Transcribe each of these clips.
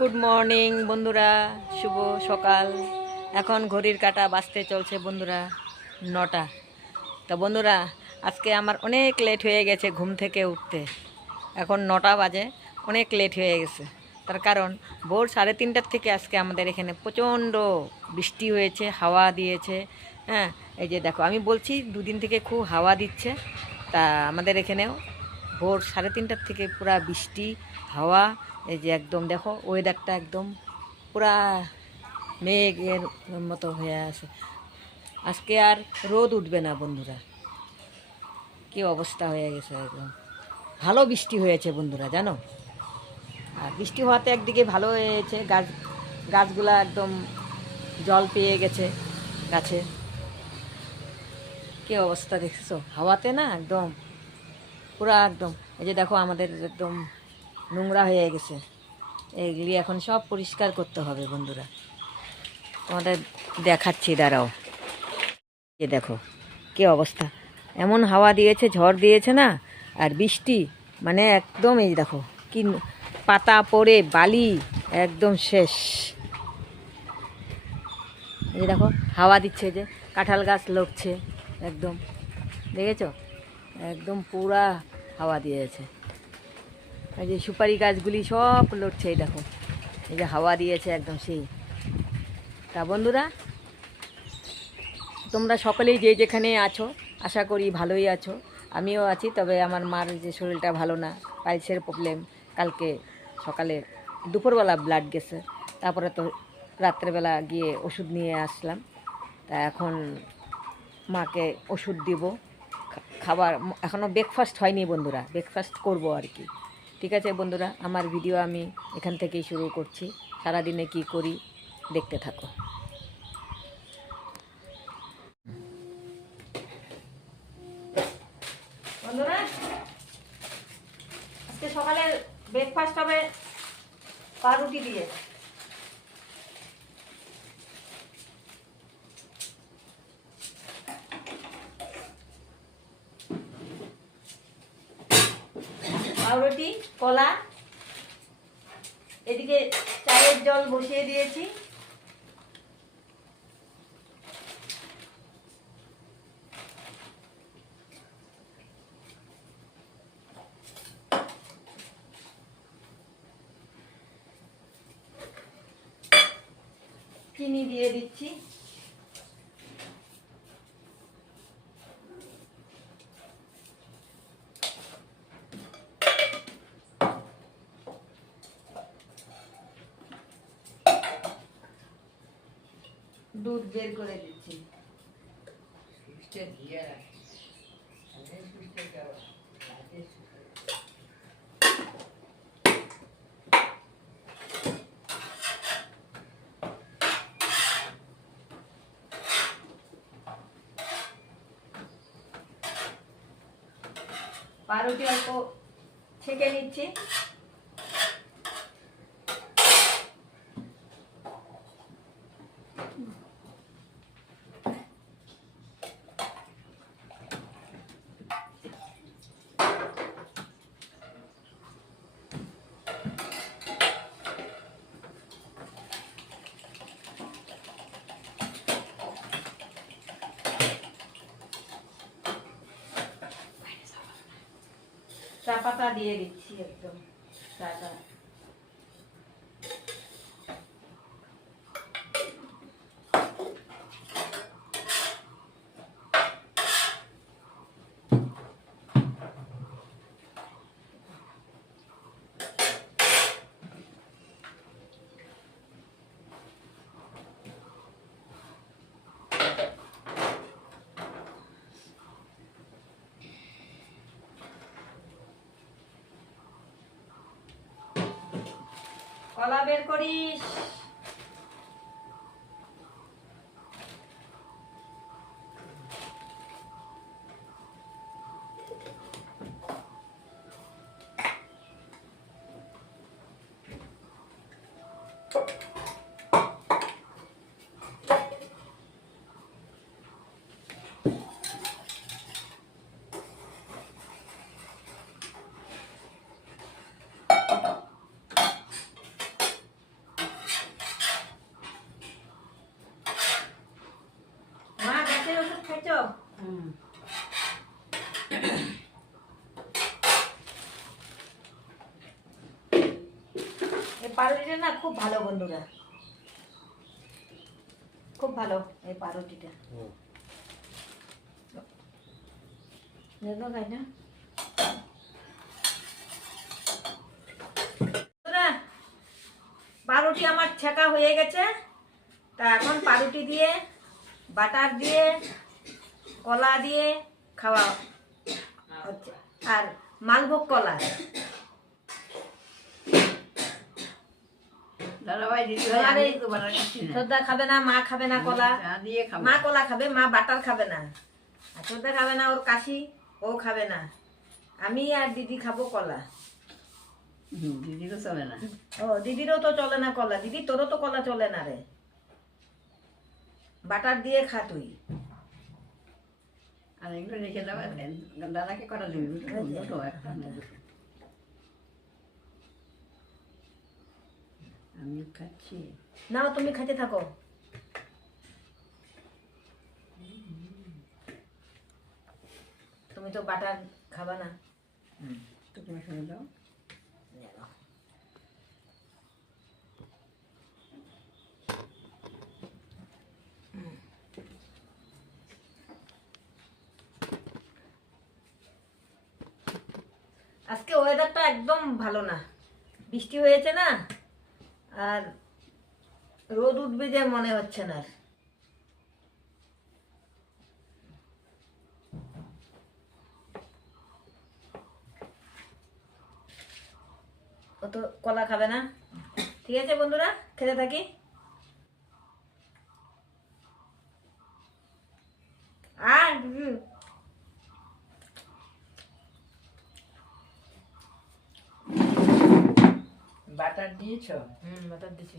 Good morning বন্ধুরা। শুভ সকাল। এখন ঘড়ির কাটা বাজতে চলছে বন্ধুরা নটা। তা বন্ধুরা, আজকে আমার অনেক লেট হয়ে গেছে ঘুম থেকে উঠতে। এখন নটা বাজে, অনেক লেট হয়ে গেছে। তার কারণ, ভোর সাড়ে তিনটার থেকে আজকে আমাদের এখানে প্রচণ্ড বৃষ্টি হয়েছে, হাওয়া দিয়েছে। হ্যাঁ এই যে দেখো, আমি বলছি দুদিন থেকে খুব হাওয়া দিচ্ছে। তা আমাদের এখানেও ভোর সাড়ে তিনটার থেকে পুরা বৃষ্টি, হাওয়া এই যে একদম দেখো ওয়েদারটা একদম পুরা মেঘের মতো হয়ে আছে। আজকে আর রোদ উঠবে না বন্ধুরা। কি অবস্থা হয়ে গেছে একদম। ভালো বৃষ্টি হয়েছে বন্ধুরা, জানো? আর বৃষ্টি হওয়াতে একদিকে ভালো হয়েছে, গাছ, গাছগুলা একদম জল পেয়ে গেছে গাছে। কি অবস্থা দেখছ? হাওয়াতে না একদম, পুরা একদম। এই যে দেখো আমাদের একদম নোংরা হয়ে গেছে। এগুলি এখন সব পরিষ্কার করতে হবে বন্ধুরা। তোমাদের দেখাচ্ছি, দাঁড়াও। যে দেখো, কি অবস্থা। এমন হাওয়া দিয়েছে, ঝড় দিয়েছে না? আর বৃষ্টি মানে একদম এই দেখো, কি পাতা পড়ে, বালি, একদম শেষ। এই দেখো, হাওয়া দিচ্ছে যে, কাঁঠাল গাছ লড়ছে, একদম। দেখেছ? একদম পুরা হাওয়া দিয়েছে। এই যে সুপারি গাছগুলি সব লড়ছে, এই দেখো। এই যে হাওয়া দিয়েছে একদম সেই। তা বন্ধুরা, তোমরা সকলেই যে যেখানে আছো, আশা করি ভালোই আছো। আমিও আছি, তবে আমার মার যে শরীরটা ভালো না, পাইলসের প্রবলেম কালকে সকালে দুপুরবেলা ব্লাড গেছে। তারপরে তো রাত্রেবেলা গিয়ে ওষুধ নিয়ে আসলাম। তা এখন মাকে ওষুধ দিব। খাবার এখনও ব্রেকফাস্ট হয়নি বন্ধুরা ব্রেকফাস্ট করব আর কি। ঠিক আছে বন্ধুরা, আমার ভিডিও আমি এখান থেকেই শুরু করছি। সারাদিনে কি করি দেখতে থাকো। বন্ধুরা, আজকে সকালে ব্রেকফাস্ট হবে পাউরুটি দিয়ে পাউরুটি কলা। এদিকে চায়ের জল বসিয়ে দিয়েছি চিনি দিয়ে দিচ্ছি দুধ বের করে দিচ্ছি। পাউরুটি অল্প ছেঁকে নিচ্ছি চা পাতা দিয়ে দিচ্ছি একদম চাটা কলা বের করিস। তো এই পারোটিটা না খুব ভালো বন্ধুরা। খুব ভালো এই পারোটিটা পারুটি আমার ছেঁকা হয়ে গেছে। তা এখন পারুটি দিয়ে বাটার দিয়ে কলা দিয়ে খাওয়া হচ্ছে আর মালভোগ কলা। শ্রদ্ধা খাবে না মা খাবে না কলা। মা কলা খাবে মা বাটার খাবে না। আর শ্রদ্ধা খাবে না ওর কাশি ও খাবে না। আমি আর দিদি খাব কলা। দিদিরও চলে না। ও দিদিরও তো চলে না কলা। দিদি তোরও তো কলা চলে না রে। বাটার দিয়ে খা তুই। আর এগুলো রেখে দেওয়া দাদাকে করা যাবে দুটো দুটো একটা না দুটো আমি খাচ্ছি না তুমি খেতে থাকো তুমি তো বাটার খাবা না তো তুমি শুনে দাও আজকে ওয়েদারটা একদম ভালো না। বৃষ্টি হয়েছে না, আর রোদ উঠবে যে মনে হচ্ছে না আর। ও তো কলা খাবে না। ঠিক আছে বন্ধুরা, খেতে থাকি। আর বাটার দিয়েছ? হুম বাতার দিছি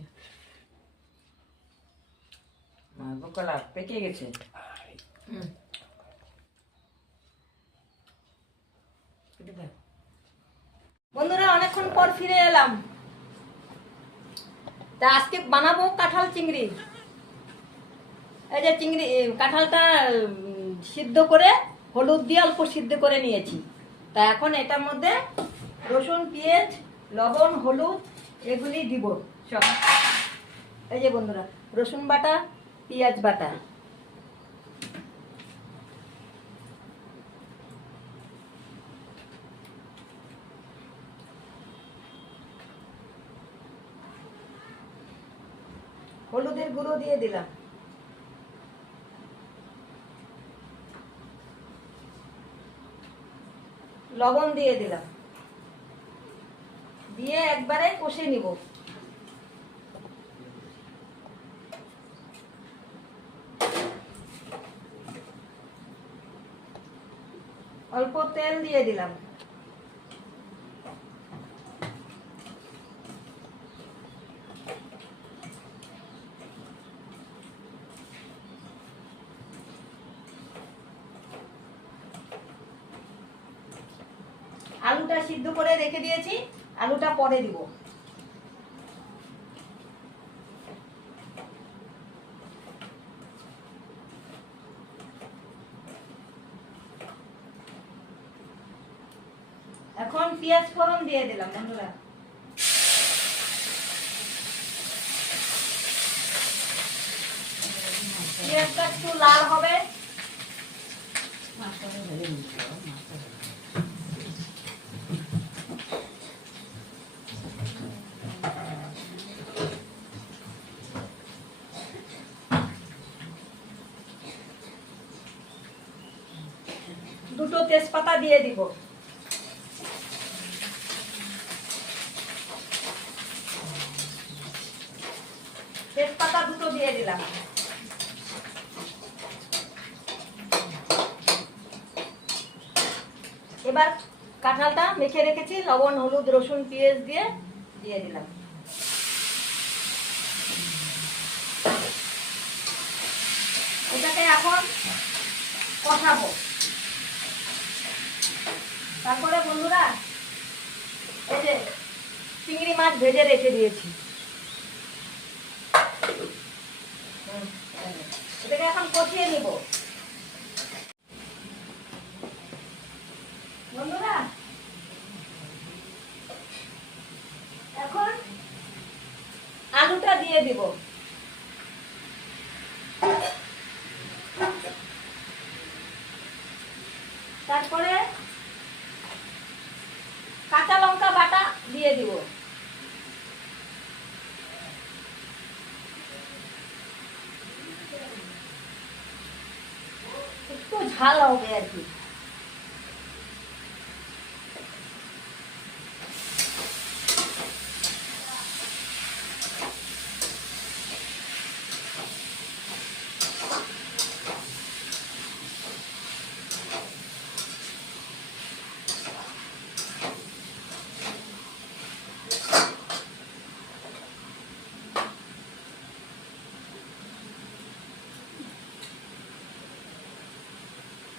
কলা পেকে গেছে। হুম। বন্ধুরা অনেকক্ষণ পর ফিরে এলাম। তা আজকে বানাবো কাঁঠাল চিংড়ি। এই যে চিংড়ি কাঁঠালটা সিদ্ধ করে হলুদ দিয়ে অল্প সিদ্ধ করে নিয়েছি। তা এখন এটার মধ্যে রসুন পেঁয়াজ লবণ, হলুদ, এগুলি দিব সব। এই যে বন্ধুরা, রসুন বাটা, পেঁয়াজ বাটা। হলুদের গুঁড়ো দিয়ে দিলাম। লবণ দিয়ে দিলাম। দিয়ে একবারে কষে নিব। অল্প তেল দিয়ে দিলাম। আলুটা সিদ্ধ করে রেখে দিয়েছি। আলুটা পরে দিব। এখন পেঁয়াজ ফোড়ন দিয়ে দিলাম বন্ধুরা। পেঁয়াজটা একটু লাল হবে দুটো তেজপাতা দিয়ে দিব। তেজপাতা দুটো দিয়ে দিলাম। এবার কাঁঠালটা মেখে রেখেছি, লবণ, হলুদ, রসুন, পেঁয়াজ দিয়ে দিয়ে দিলাম। এটাকে এখন কষাবো। তারপরে বন্ধুরা, এই যে চিংড়ি মাছ ভেজে রেখে দিয়েছি। এটাকে এখন কষিয়ে নিব। বন্ধুরা, এখন আলুটা দিয়ে দিব তারপরে কাঁচা লঙ্কা বাটা দিয়ে দিব একটু ঝাল হবে আর কি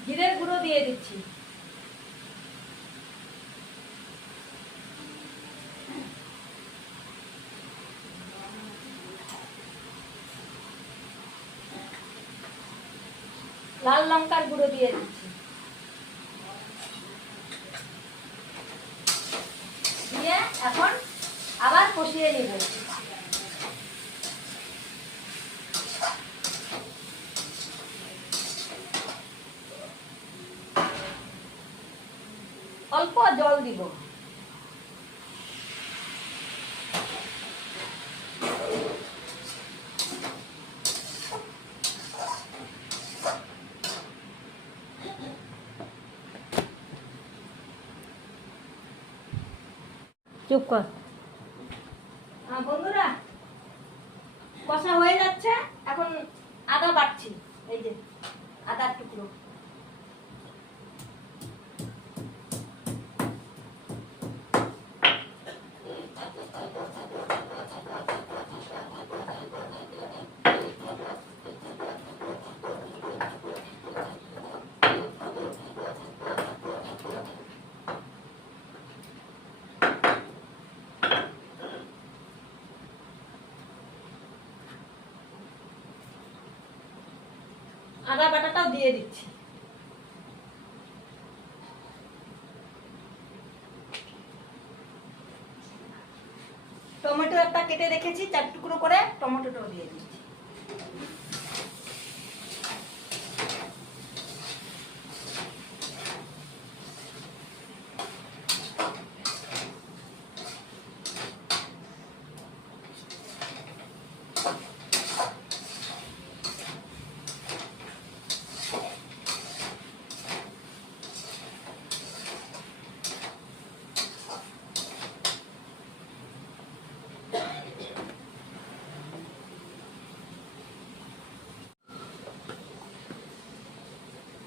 জিরের গুঁড়ো দিয়ে দিচ্ছি লাল লঙ্কার গুঁড়ো দিয়ে দিচ্ছি। দিয়ে এখন আবার কষিয়ে নিব। অল্প জল দিব। চুপ কর। হ্যাঁ বন্ধুরা কষা হয়ে যাচ্ছে এখন আদা বাটছি এই যে আদার টুকরো। আদা বাটাটাও দিয়ে দিচ্ছি। টমেটো একটা কেটে রেখেছি চার টুকরো করে টমেটোটাও দিয়ে দিচ্ছি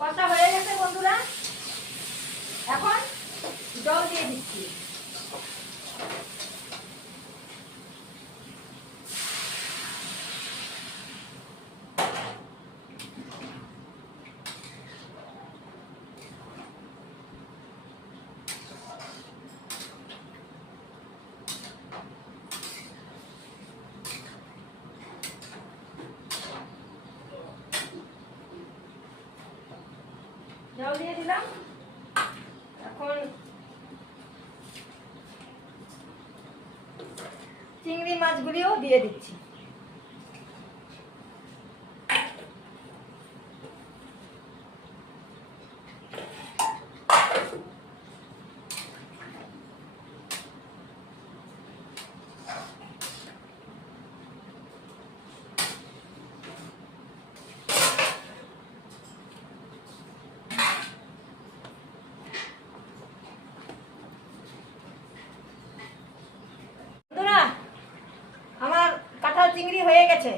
কষা হয়ে গেছে বন্ধুরা এখন জল দিয়ে দিচ্ছি জল দিয়ে দিলাম। এখন চিংড়ি মাছগুলিও দিয়ে দিচ্ছি বন্ধুরা আমার কাঁঠাল চিংড়ি হয়ে গেছে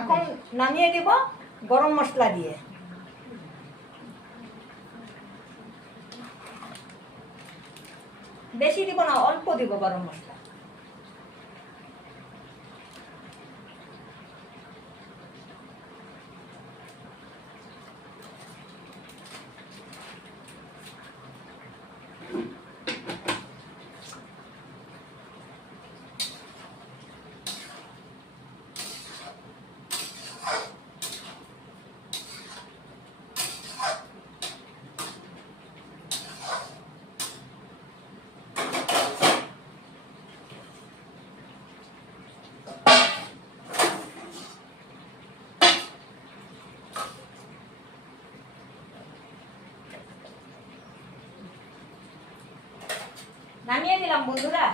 এখন নামিয়ে দিব গরম মশলা দিয়ে। বেশি দিব না অল্প দিব গরম মশলা। নামিয়ে দিলাম বন্ধুরা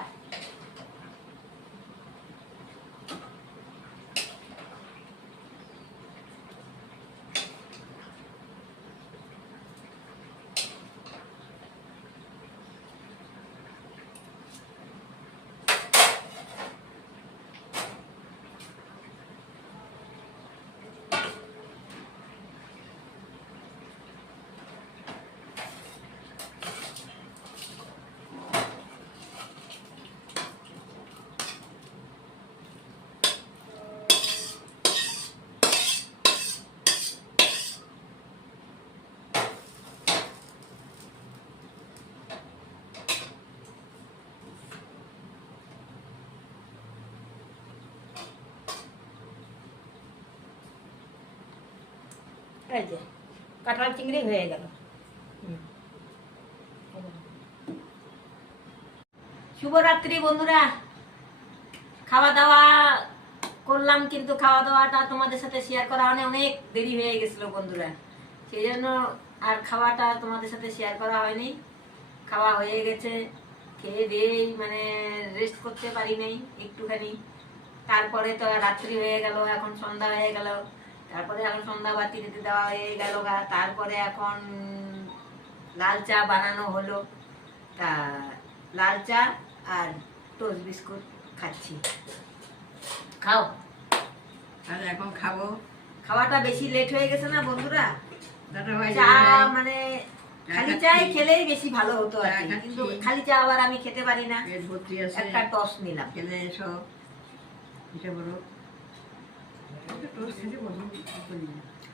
যে, কাঁঠাল চিংড়ি হয়ে গেল। শুভরাত্রি বন্ধুরা। খাওয়া দাওয়া করলাম, কিন্তু খাওয়া দাওয়াটা তোমাদের সাথে শেয়ার করা মানে অনেক দেরি হয়ে গেছিল বন্ধুরা। সেই জন্য আর খাওয়াটা তোমাদের সাথে শেয়ার করা হয়নি। খাওয়া হয়ে গেছে। খেয়ে দিয়েই মানে রেস্ট করতে পারি নাই একটুখানি। তারপরে তো রাত্রি হয়ে গেল, এখন সন্ধ্যা হয়ে গেল। তারপরে এখন সন্ধ্যা বাতি দিতে দেওয়া হয়ে গেল গা। তারপরে এখন লাল চা বানানো হলো। তা লাল চা আর টোস্ট বিস্কুট খাচ্ছি। খাও। তাহলে এখন খাব। খাওয়াটা বেশি লেট হয়ে গেছে না বন্ধুরা? চা মানে খালি। চাই খেলেই বেশি ভালো হতো আর। কিন্তু খালি চা আবার আমি খেতে পারি না। একটা টস নিলাম। খেলে এসো। এসে বলো টোস্ট খেতে পছন্দ করি না।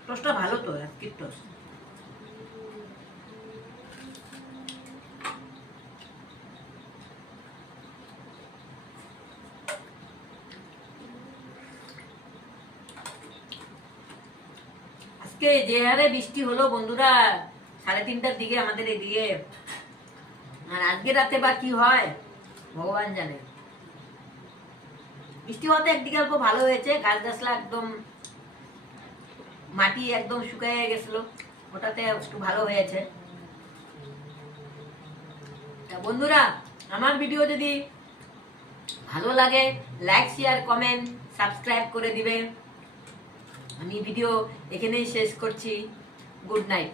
টোস্টটা ভালো তো, আজকের টোস্ট আজকে যে হারে বৃষ্টি হলো বন্ধুরা, সাড়ে তিনটার দিকে আমাদের এদিকে। আর আজকে রাতে বা কি হয়, ভগবান জানে। বৃষ্টি হতে একদিকে অল্প ভালো হয়েছে, গাছ গাছলা একদম মাটি একদম শুকিয়ে গেছিল, ওটাতে একটু ভালো হয়েছে। বন্ধুরা, আমার ভিডিও যদি ভালো লাগে লাইক শেয়ার কমেন্ট সাবস্ক্রাইব করে দিবে আমি ভিডিও এখানেই শেষ করছি। Good night